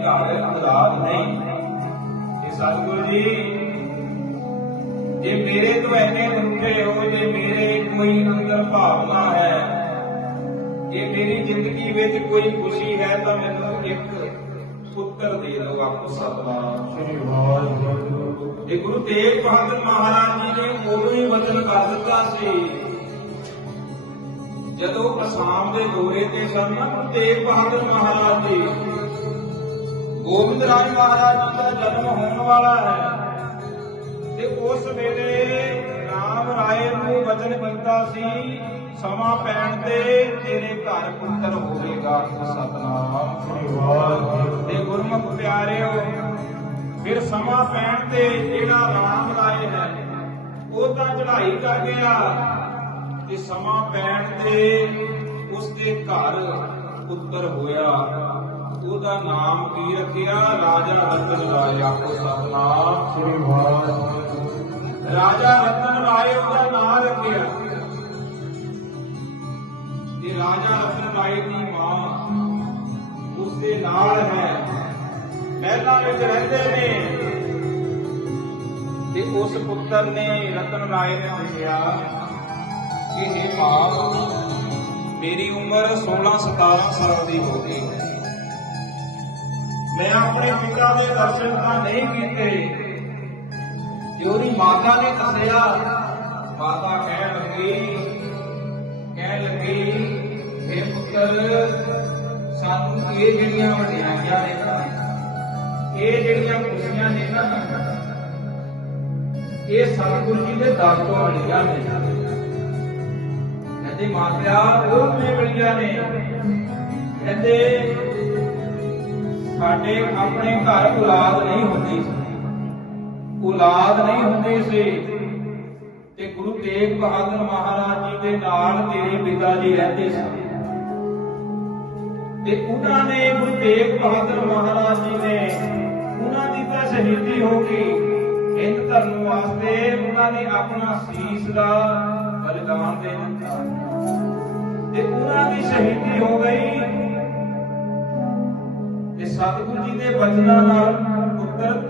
ਘਰ ਔਲਾਦ ਨਹੀਂ ਇਹ ਸਤਿਗੁਰੂ ਜੀ ਜੇ ਮੇਰੇ ਤੋਂ ਐਨੇ ਰੁੱਠੇ ਹੋ ਜੇ ਮੇਰੇ ਕੋਈ ਅੰਦਰ ਭਾਵਨਾ ਹੈ ਜੇ ਮੇਰੀ ਜ਼ਿੰਦਗੀ ਵਿੱਚ ਕੋਈ ਖੁਸ਼ੀ ਹੈ ਤਾਂ ਮੈਨੂੰ ਇੱਕ ਪੁੱਤਰ ਦੇ ਦਿਓ ਆਪੋ ਸਤਨਾਮ ਸ੍ਰੀ ਵਾਹਿਗੁਰੂ ਇਹ ਗੁਰੂ ਤੇਗ ਬਹਾਦਰ ਮਹਾਰਾਜ ਜੀ ਨੇ ਉਦੋਂ ਹੀ ਵਚਨ ਕਰ ਦਿੱਤਾ ਸੀ ਜਦੋਂ ਅਸਾਮ ਦੇ ਦੌਰੇ ਤੇ ਸਨ ਨਾ ਗੁਰੂ ਤੇਗ ਬਹਾਦਰ ਮਹਾਰਾਜ ਜੀ ਗੋਬਿੰਦ ਰਾਜ ਮਹਾਰਾਜ ਜੀ ਦਾ ਜਨਮ ਹੋਣ ਵਾਲਾ ਹੈ। ਤੇ ਉਸ ਵੇਲੇ ਰਾਮ ਰਾਏ ਨੂੰ ਵਚਨ ਦਿੱਤਾ ਸੀ, ਸਮਾਂ ਪੈਣ ਤੇ ਤੇਰੇ ਘਰ ਪੁੱਤਰ ਹੋਵੇਗਾ ਸਤਨਾਮ ਸ੍ਰੀ ਵਾਹਿਗੁਰੂ ਤੇ ਗੁਰਮੁਖ ਪਿਆਰਿਓ, ਫਿਰ ਸਮਾਂ ਪੈਣ ਤੇ ਜਿਹੜਾ ਰਾਮ ਰਾਏ ਹੈ, ਉਹ ਤਾਂ ਚੜ੍ਹਾਈ ਕਰ ਗਿਆ। ਤੇ ਸਮਾਂ ਪੈਣ ਤੇ ਉਸ ਦੇ ਘਰ ਪੁੱਤਰ ਹੋਇਆ। ਉਹਦਾ ਨਾਮ ਕੀ ਰੱਖਿਆ? ਰਾਜਾ ਰਤਨ ਰਾਏ ਆਖੋ ਸਤਨਾਮ। ਸ੍ਰੀ ਵਾਹਿਗੁਰੂ ਰਾਜਾ ਰਤਨ ਰਾਏ ਉਹਦਾ ਨਾਮ ਰੱਖਿਆ। ਤੇ ਰਾਜਾ ਰਤਨ ਰਾਏ ਦੀ ਮਾਂ ਉਸ ਦੇ ਨਾਲ ਹੈ। ਮਹਿਲਾਂ ਵਿੱਚ ਰਹਿੰਦੇ ਨੇ। ਤੇ ਉਸ ਪੁੱਤਰ ਨੇ ਰਤਨ ਰਾਏ ਨੇ ਦੱਸਿਆ ਕਿ ਇਹ ਮਾਂ ਮੇਰੀ ਉਮਰ 16 17 ਸਾਲ ਦੀ ਹੋ ਗਈ ਹੈ। ਮੈਂ ਆਪਣੇ ਪਿਤਾ ਦੇ ਦਰਸ਼ਨ ਤਾਂ ਨਹੀਂ ਕੀਤੇ। ਤੇ ਉਹਦੀ ਮਾਤਾ ਨੇ ਦੱਸਿਆ, ਮਾਤਾ ਕਹਿਣ ਲੱਗੀ ਕਹਿਣ ਲੱਗੀ हे ਪੁੱਤਰ, ਸਾਨੂੰ ਇਹ ਜਿਹੜੀਆਂ ਵਡਿਆਈਆਂ ਨੇ ਨਾ ਇਹ ਜਿਹੜੀਆਂ ਖੁਸ਼ੀਆਂ ਨੇ ਨਾ, ਇਹ ਸਤਿਗੁਰੂ ਜੀ ਦੇ ਦਰ ਤੋਂ ਮਿਲੀਆਂ ਨੇ। ਕਹਿੰਦੇ, ਮਾਤਾ, ਉਹ ਕਿਵੇਂ ਮਿਲੀਆਂ ਨੇ? ਕਹਿੰਦੇ ਸਾਡੇ ਆਪਣੇ ਘਰ ਔਲਾਦ ਨਹੀਂ ਹੁੰਦੀ ਸੀ। ਔਲਾਦ ਨਹੀਂ ਹੁੰਦੀ ਸੀ। ਤੇ ਗੁਰੂ ਤੇਗ ਬਹਾਦਰ ਮਹਾਰਾਜ ਜੀ ਦੇ ਨਾਲ ਤੇਰੇ ਪਿਤਾ ਜੀ ਰਹਿੰਦੇ ਸਨ ਤੇ ਉਹਨਾਂ ਨੇ ਗੁਰੂ ਤੇਗ ਬਹਾਦਰ ਮਹਾਰਾਜ ਜੀ ਨੇ ਉਹਨਾਂ ਦੀ ਤਾਂ ਸ਼ਹੀਦੀ ਹੋ ਗਈ ਹਿੰਦ ਧਰਮ ਵਾਸਤੇ ਉਹਨਾਂ ਨੇ ਆਪਣਾ ਸੀਸ ਦਾ ਬਲਿਦਾਨ ਦੇ ਦਿੱਤਾ। ਤੇ ਉਹਨਾਂ ਦੀ ਸ਼ਹੀਦੀ ਹੋ ਸਤਿਗੁਰੂ ਜੀ ਦੇ ਬਚਨਾਂ ਨਾਲ ਪੁੱਤਰ